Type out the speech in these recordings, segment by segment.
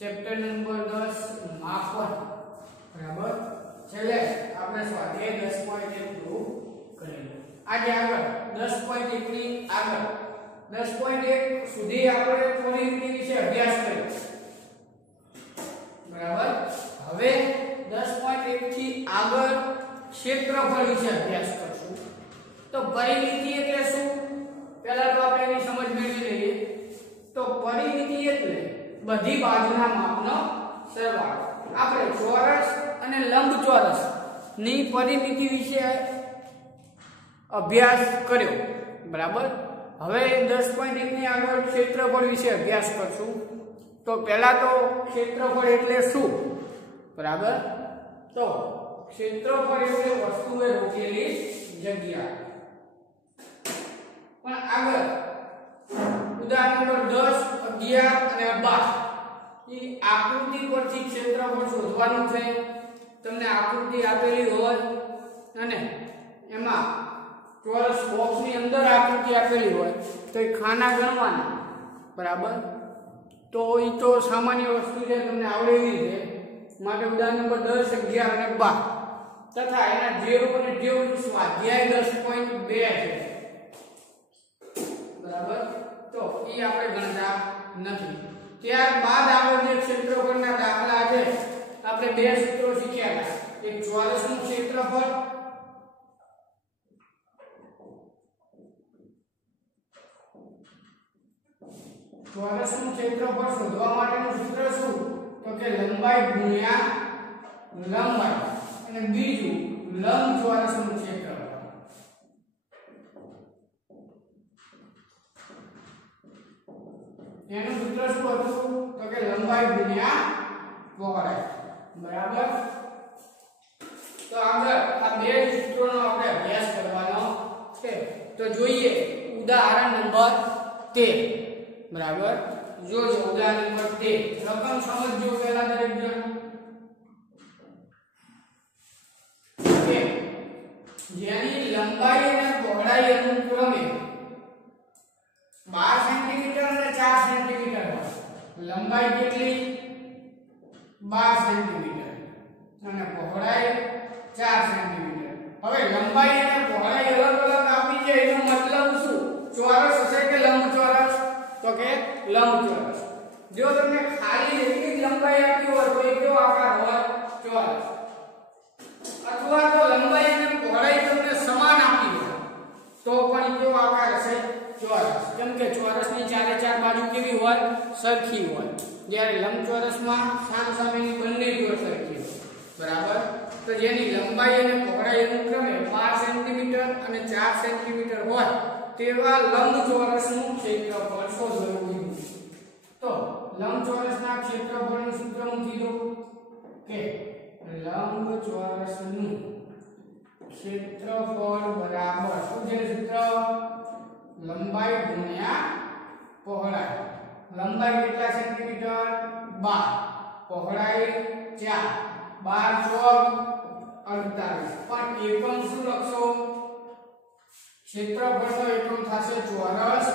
Chapter number 10 માપન બરાબર છેલ્લે આપણે સ્વાધ્યાય 10.1 પૂરું કરેલું. આજે આગળ 10.1 ની આગળ 10.1 સુધી આપણે પરિમિતિ વિશે અભ્યાસ કર્યો બરાબર. હવે 10.1 થી આગળ ક્ષેત્રફળ વિશે અભ્યાસ કરશું. તો પરિમિતિ એટલે શું પહેલા તો આપણે એની સમજ મેળવી લઈએ. તો પરિમિતિ એટલે બધી બાજુના માપનો સરવાળો. આપણે ચોરસ અને લંબચોરસ ની પરિમિતિ વિશે અભ્યાસ કર્યો બરાબર. હવે 10.1 ની આગળ ક્ષેત્રફળ વિશે અભ્યાસ કરશું. તો પહેલા તો ક્ષેત્રફળ એટલે શું બરાબર. તો ક્ષેત્રફળ એટલે વસ્તુએ રોકેલી જગ્યા. પણ આગળ ઉદાહરણ નંબર 10, 11 અને 12 એ આકૃતિ પરથી ક્ષેત્રફળ શોધવાનું છે. તમને આકૃતિ આપેલી હોય અને એમાં ચોરસ બોક્સની અંદર આકૃતિ આપેલી હોય તો એ ખાના ગણવાના બરાબર. તો એ તો સામાન્ય વસ્તુ છે, તમને આવડેલી છે. માટે ઉદાહરણ નંબર 10, 11 અને 12 તથા એના જેવું અને જેવું સ્વાધ્યાય 10.2 છે બરાબર. તો એ આપણે ગણતા નથી. ત્યારબાદ આગળ જે ક્ષેત્રફળના દાખલા છે આપણે બે સૂત્રો શીખ્યા હતા. એક ચોરસનું ક્ષેત્રફળ શોધવા માટેનું સૂત્ર શું? તો કે લંબાઈ ગુણ્યા લંબાઈ. અને બીજું લંબચોરસનું ક્ષેત્રફળ. એનું સૂત્ર શું હતું? તો કે લંબાઈ ગુણ્યા પહોળાઈ બરાબર. તો આગળ આ બે સૂત્રોનો આપણે અભ્યાસ કરવાનો છે. તો જોઈએ ઉદાહરણ નંબર 13 બરાબર. જોજો ઉદાહરણ નંબર 13. રકમ સમજજો પહેલા દરેક જણ. કે જેની લંબાઈ અને પહોળાઈ અનુક્રમે 12 સેન્ટીમીટર અને 4 સેન્ટીમીટર હોય. લંબાઈ કેટલી? 12 સેન્ટીમીટર અને પહોળાઈ 4 સેન્ટીમીટર. હવે લંબાઈ અને પહોળાઈ અલગ અલગ આપી છે એનો મતલબ શું? ચોરસ હશે કે લંબચોરસ? તો કે લંબચોરસ. જો તમને ખાલી એટલી જ લંબાઈ આપી હોય તો એ કેવો આકાર હોય? ચોરસ. અથવા તો લંબાઈ અને પહોળાઈ તમને સમાન આપી હોય તો પણ કેવો આકાર હશે? ચોરસ. કેમ કે ચોરસની ચારે ચાર બાજુ કેવી હોય? સરખી હોય. જ્યારે લંબચોરસમાં સામસામેની બંને જ સરખી હોય બરાબર. તો જેની લંબાઈ અને પહોળાઈ અનુક્રમે 12 સેન્ટીમીટર અને 4 સેન્ટીમીટર હોય તેવા લંબચોરસનું ક્ષેત્રફળ શોધવું. તો લંબચોરસના ક્ષેત્રફળનું સૂત્ર હું કીધું કે લંબચોરસનું ક્ષેત્રફળ બરાબર શું છે સૂત્ર? લંબાઈ ગુણ્યા પહોળાઈ. લંબાઈ કેટલા સેન્ટીમીટર? 12. પહોળાઈ 4. 12 48. પણ એકમ શું લખશો? ક્ષેત્રફળનો એકમ થશે ચોરસ.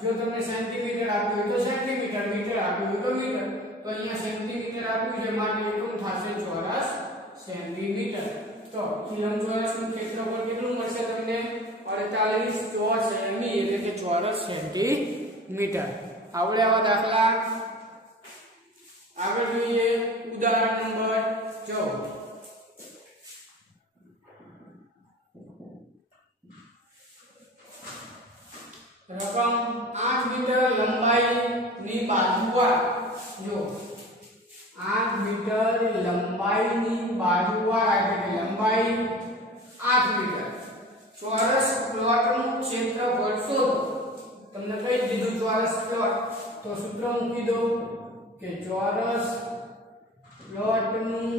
જો તમને સેન્ટીમીટર આપ્યું હોય તો સેન્ટીમીટર, મીટર આપ્યું હોય તો મીટર. તો અહીંયા સેન્ટીમીટર આપ્યું છે માટે એકમ થશે ચોરસ સેન્ટીમીટર. તો લંબચોરસનું ક્ષેત્રફળ કેટલું મળશે તમને? 48 ચોરસ સેમી એટલે કે ચોરસ સેન્ટીમીટર. આવડે આવા દાખલા? આગળ જોઈએ ઉદાહરણ નંબર 14. રકમ 8 મીટર લંબાઈની બાજુવાળા. જો 8 મીટર લંબાઈની બાજુવાળા એટલે કે લંબાઈ 8 મીટર ચોરસ પ્લોટનું ક્ષેત્રફળ શોધો. તમને કહી દીધું ચોરસ પ્લોટ તો સૂત્ર મૂકી દો કે ચોરસ પ્લોટનું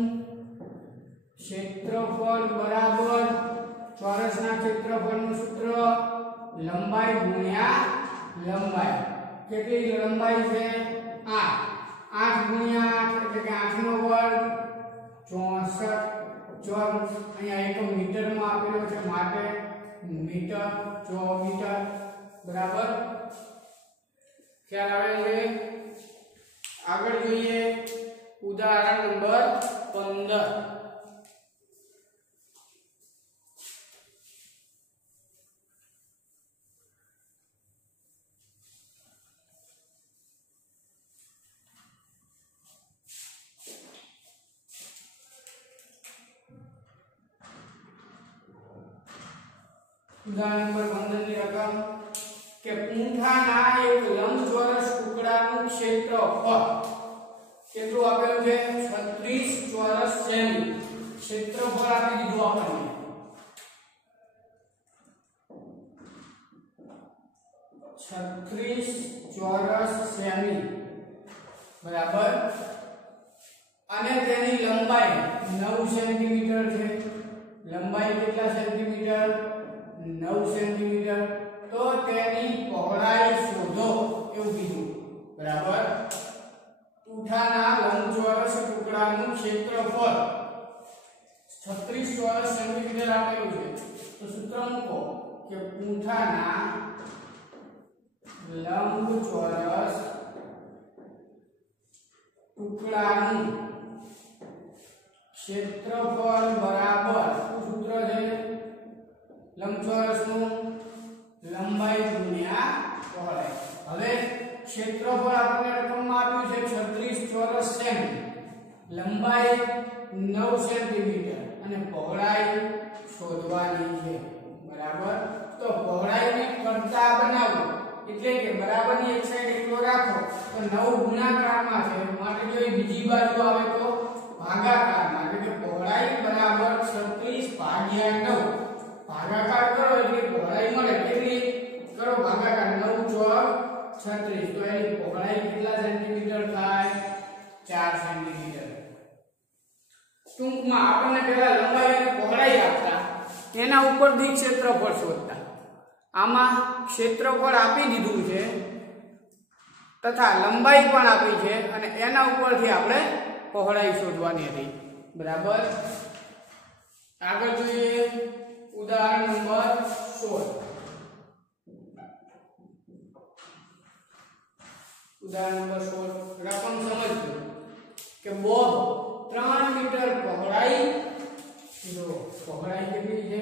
ક્ષેત્રફળ બરાબર ચોરસના ક્ષેત્રફળનું સૂત્ર લંબાઈ ગુણ્યા લંબાઈ. કેટલી લંબાઈ છે? 8. 8 ગુણ્યા 8 એટલે કે 8 નો વર્ગ 64 ચોરસ. અહીંયા એકમ મીટરમાં આપેલો છે માટે મીટર 4 મીટર બરાબર. ખ્યાલ આવે છે? આગળ જોઈએ ઉદાહરણ નંબર 15 ઉદાહરણ નંબર 15 ની રકમ કે પૂંઠાના એક લંબચોરસ ટુકડાનું ક્ષેત્રફળ કેટલું આપેલું છે 36 ચોરસ સેમી ક્ષેત્રફળ આપી દીધું આપણને 36 ચોરસ સેમી બરાબર અને તેની લંબાઈ 9 સેન્ટીમીટર છે લંબાઈ કેટલા સેન્ટીમીટર 9 સેન્ટીમીટર તો તેની પહોળાઈ શોધો એવું કીધું બરાબર પૂંઠાના લંબચોરસ ટુકડાનું ક્ષેત્રફળ 36 ચોરસ સેન્ટીમીટર આપેલું છે તો સૂત્ર મૂકો કે પૂંઠાના લંબચોરસ ટુકડાનું ક્ષેત્રફળ બરાબર સૂત્ર છે લંબચોરસનું લંબાઈ ગુણ્યા પહોળાઈ હવે ક્ષેત્રફળ આપણને રકમમાં આપ્યું છે 36 ચોરસ સેમી લંબાઈ 9 સેન્ટીમીટર અને પહોળાઈ શોધવાની છે બરાબર તો પહોળાઈને કરતા બનાવો એટલે કે બરાબરની એક સાઈડ એટલો રાખો તો 9 ગુણાકારમાં છે માટે જો બીજી બાજુ આવે તો ભાગાકારમાં એટલે કે પહોળાઈ બરાબર 36 ભાગ્યા 9 ભાગાકાર કરો એટલે પહોળાઈ મળે કેટલી કરો ભાગાકાર 9 ચોક 36 તો એની પહોળાઈ કેટલા સેન્ટીમીટર થાય 4 સેન્ટીમીટર ટૂંકમાં આપણને પહેલા લંબાઈ અને પહોળાઈ આપતા એના ઉપરથી ક્ષેત્રફળ શોધતા આમાં ક્ષેત્રફળ આપી દીધું છે તથા લંબાઈ પણ આપી છે અને એના ઉપરથી આપણે પહોળાઈ શોધવાની હતી બરાબર આગળ જોઈએ ઉદાહરણ નંબર 16 ઉદાહરણ નંબર 16 રકમ સમજજો કે બોબ 3 મીટર પહોળાઈ જો પહોળાઈ કેટલી છે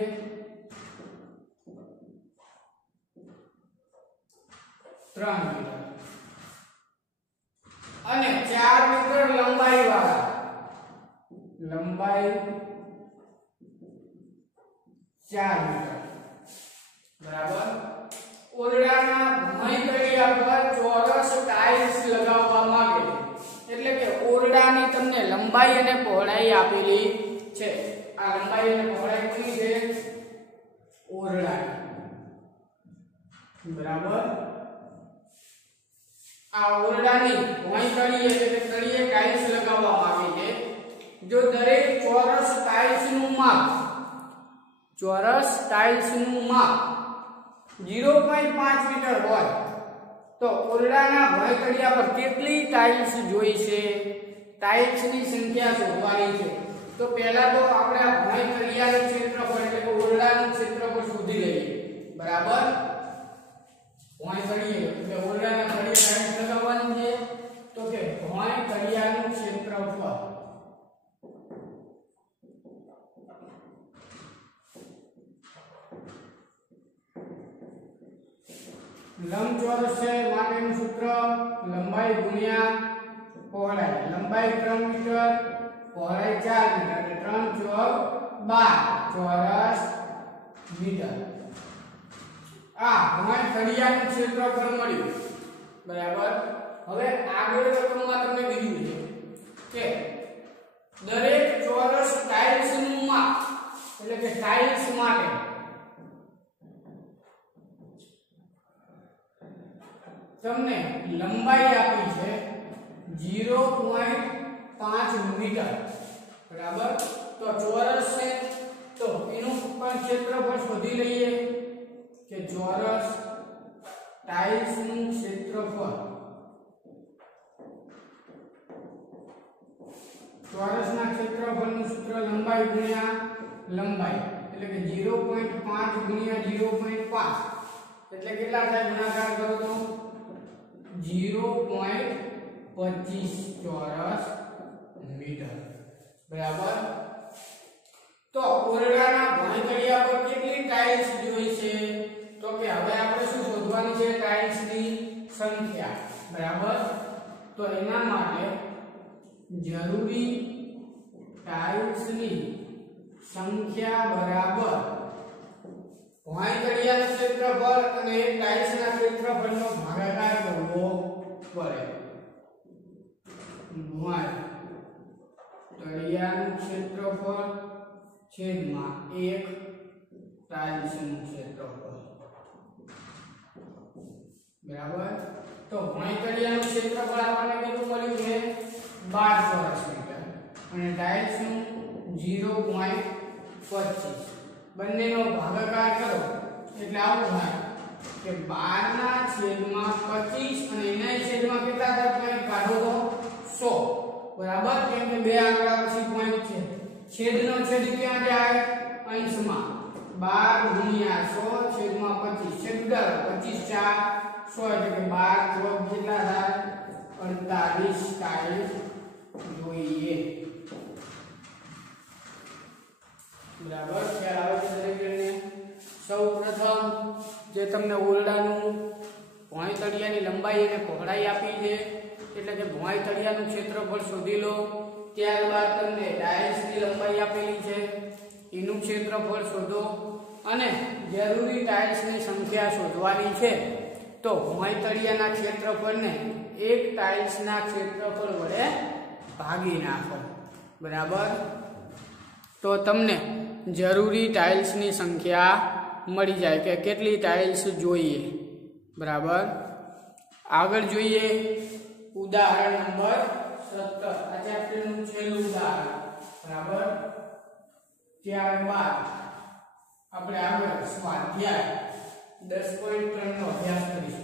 3 મીટર અને 4 મીટર લંબાઈ વાળા લંબાઈ 4 મીટર બરાબર ઓરડાના ભોંયતળિયા પર ચોરસ ટાઇલ્સ લગાવવા માંગે એટલે કે ઓરડાની તમને લંબાઈ અને પહોળાઈ આપેલી છે આ લંબાઈ અને પહોળાઈ કેટલી છે ઓરડા બરાબર આ ઓરડાની ભોંયતળિયે એટલે તળિયે ટાઇલ્સ લગાવવા માંગે છે જો દરેક ચોરસ ટાઇલ્સનું માપ 0.5 મીટર હોય તો ઓરડાના ભોંયતળિયા પર કેટલી ટાઇલ્સ જોઈશે ટાઇલ્સની સંખ્યા શોધવાની છે તો પહેલા તો આપણે આ ભોંયતળિયાનું ક્ષેત્રફળ એટલે કે ઓરડાનું ક્ષેત્રફળ શોધી લઈએ બરાબર ભોંયતળિયે એટલે ઓરડાના તળિયે ટાઇલ્સ લગાવવાની છે તો કે ભોંયતળિયાનું ક્ષેત્રફળ લંબચોરસ છે માટેનું સૂત્ર લંબાઈ ગુણ્યા પહોળાઈ લંબાઈ 3 મીટર પહોળાઈ 4 મીટર એટલે 3 ચોક 12 ચોરસ મીટર આ ભોંયતળિયાનું ક્ષેત્રફળ મળ્યું બરાબર હવે આગળ રકમમાં તમને કીધું છે કે દરેક ચોરસ ટાઇલ્સનું માપ એટલે કે ટાઇલ્સ માટે તમને લંબાઈ આપી છે 0.5 મીટર બરાબર તો ચોરસ છે તો એનું પણ ક્ષેત્રફળ શોધી લઈએ કે ચોરસ ટાઇલ્સનું ક્ષેત્રફળ ચોરસના ક્ષેત્રફળનું સૂત્ર લંબાઈ ગુણ્યા લંબાઈ એટલે કે 0.5 ગુણ્યા 0.5 એટલે કેટલા થાય ગુણાકાર કરો તો 0.25 ચોરસ મીટર બરાબર। તો ઓરડાના ભોંયતળિયા પર કેટલી ટાઇલ્સ જોઈ છે તો કે હવે આપણે શું શોધવાની છે ટાઇલ્સની સંખ્યા બરાબર। તો એના માટે જરૂરી ટાઇલ્સની સંખ્યા બરાબર ભોંયતળિયાનું ક્ષેત્રફળ અને એક ટાઇલ્સના ક્ષેત્રફળનો ભાગાકાર કરવો પડે। ભોંયતળિયાનું ક્ષેત્રફળ છેદમાં એક ટાઇલ્સનું ક્ષેત્રફળ બરાબર। તો ભોંયતળિયાનું ક્ષેત્રફળ આપણને કેટલું મળ્યું છે 12 ચોરસ મીટર અને ટાઇલ્સનું 0.25 બંનેનો ભાગાકાર કરો એટલે આવું થાય કે 12 ના છેદમાં 25 અને એના છેદમાં કેટલા થાય પોઈન્ટ કાઢો તો 100 બરાબર। કેમ કે બે આંકડા પછી પોઈન્ટ છે છેદનો છેદ ક્યાં જાય અંશમાં 12 ગુણ્યા 100 છેદમાં 25 છેદ ઉડાડો 25 4 100 એટલે કે 12 ચોક કેટલા થાય 48 ટાઇલ્સ જોઈએ બરાબર। ખ્યાલ આવે છે દરેકને। સૌપ્રથમ જે તમને ઓરડાનું ભોંયતળિયાની લંબાઈ અને પહોળાઈ આપી છે એટલે કે ભોંયતળિયાનું ક્ષેત્રફળ શોધી લો। ત્યારબાદ તમને ટાઇલ્સની લંબાઈ આપેલી છે એનું ક્ષેત્રફળ શોધો અને જરૂરી ટાઇલ્સની સંખ્યા શોધવાની છે। તો ભોંયતળિયાના ક્ષેત્રફળને એક ટાઇલ્સના ક્ષેત્રફળ વડે ભાગી નાખો બરાબર। તો તમને જરૂરી ટાઇલ્સની સંખ્યા મળી જાય કે કેટલી ટાઇલ્સ જોઈએ બરાબર। આગળ જોઈએ ઉદાહરણ નંબર 17 આ ચેપ્ટરનું છેલ્લું ઉદાહરણ બરાબર। ત્યારબાદ આપણે આગળ સ્વાધ્યાય 10.3 નો અભ્યાસ કરીશું।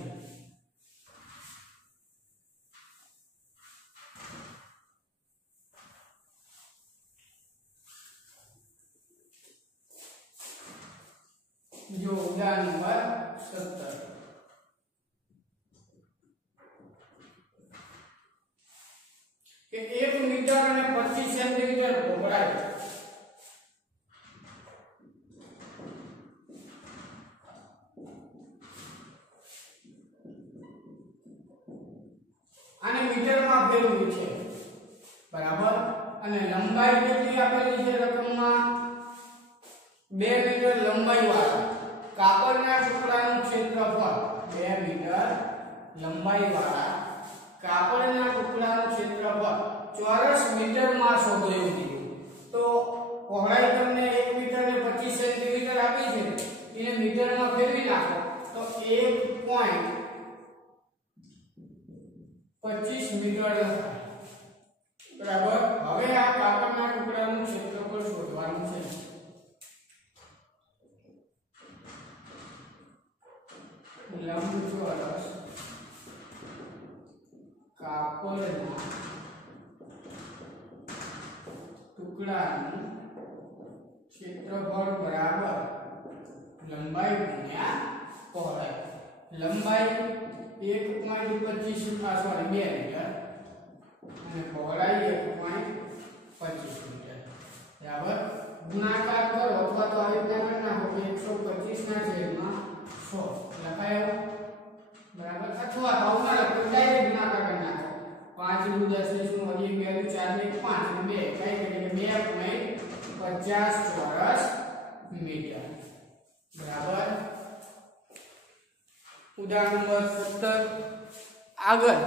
जो उदाहरण नंबर 17 કે 1 મીટર અને 25 સેન્ટીમીટર પહોળાઈ આને મીટરમાં ફેરવ્યું છે બરાબર અને લંબાઈ કેટલી આપેલી છે રકમમાં 2 મીટર લંબાઈ વાળા કાપડના ટુકડાનું ક્ષેત્રફળ 2 મીટર લંબાઈ વાળા કાપડના ટુકડાનું ક્ષેત્રફળ ચોરસ મીટરમાં શોધ્યું છે। તો પહોળાઈ તમને 1 મીટર અને 25 સેન્ટીમીટર આપી છે એને મીટરમાં ફેરવી નાખો તો 1.25 મીટર બરાબર। હવે આ કાપડના ટુકડાનું ક્ષેત્રફળ શોધવાનું છે। લંબચોરસ કાપડના ટુકડાનું ક્ષેત્રફળ બરાબર લંબાઈ ગુણ્યા પહોળાઈ। લંબાઈ 1.25 2 મીટર અને પહોળાઈ 1.25 મીટર બરાબર। ગુણાકાર કરો અથવા તો આવી રીતે કરી નાખો કે 125 ના છેદમાં 100 લખાયો બરાબર। અથવા ભાવના લખો ડાયરેક્ટ ગુણાકાર કરી નાખો 5 નું 10 નું વળી 2 નું 4 ને 5 અને 2 કઈ એટલે 2.50 ચોરસ મીટર બરાબર। ઉદાહરણ નંબર 17 આગળ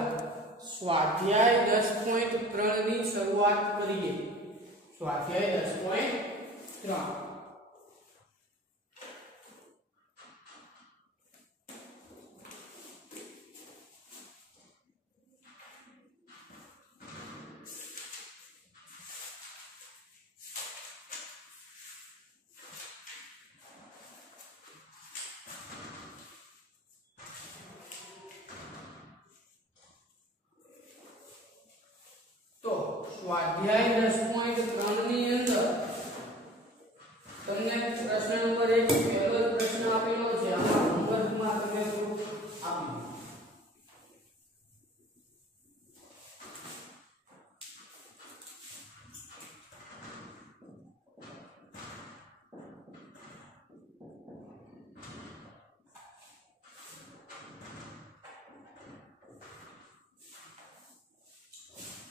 સ્વાધ્યાય 10.3 ની શરૂઆત કરીએ। સ્વાધ્યાય 10.3 स्वाध्याय 10.3 ની અંદર તમને પ્રશ્ન નંબર 1 પહેલો પ્રશ્ન આપેલો છે આમાં હોમવર્કમાં તમે થોડું આપ્યું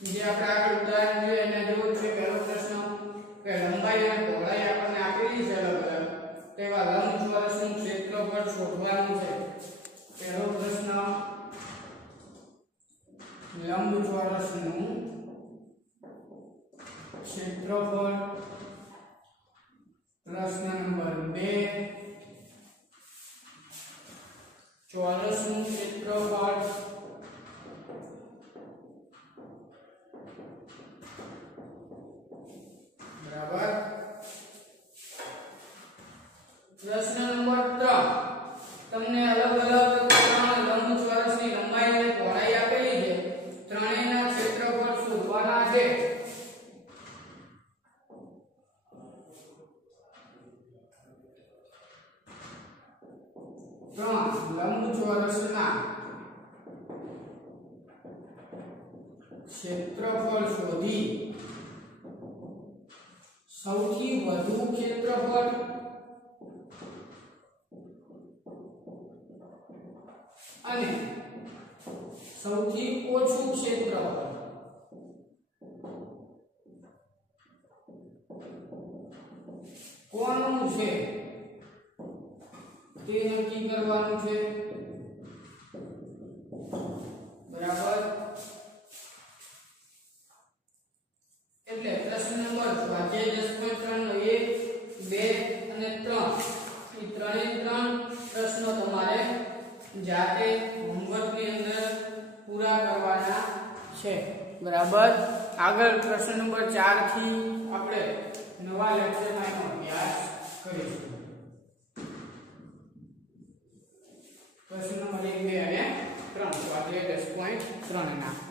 જે આપણે આગળ ઉદાહરણ જોઈએ એના જેવું છે પહેલો પ્રશ્ન કે લંબાઈ અને પહોળાઈ આપણને આપેલી છે અલગ અલગ તેવા લંબચોરસનું ક્ષેત્રફળ શોધવાનું છે પહેલો પ્રશ્ન લંબચોરસનું ક્ષેત્રફળ પ્રશ્ન નંબર 2 ચોરસનું ક્ષેત્રફળ બરાબર પ્રશ્ન નંબર 3 તમને અલગ અલગ ત્રણ લંબચોરસની લંબાઈ અને પહોળાઈ આપેલી છે ત્રણેયના ક્ષેત્રફળ શોધવાના છે લંબચોરસના ક્ષેત્રફળ શોધી સૌથી વધુ ક્ષેત્રફળ અને સૌથી ઓછું ક્ષેત્રફળ કોનું છે તે નક્કી કરવાનું છે બરાબર એટલે પ્રશ્ન નંબર સ્વાધ્યાય 10.3 નો 1 2 અને 3 એ ત્રણ પ્રશ્નો તમારે જાતે હોમવર્કની અંદર પૂરા કરવાના છે બરાબર આગળ પ્રશ્ન નંબર 4 થી આપણે નવા લેક્ચરમાં એનો અભ્યાસ કરીશું પ્રશ્ન નંબર 1 2 અને 3 સ્વાધ્યાય 10.3 ના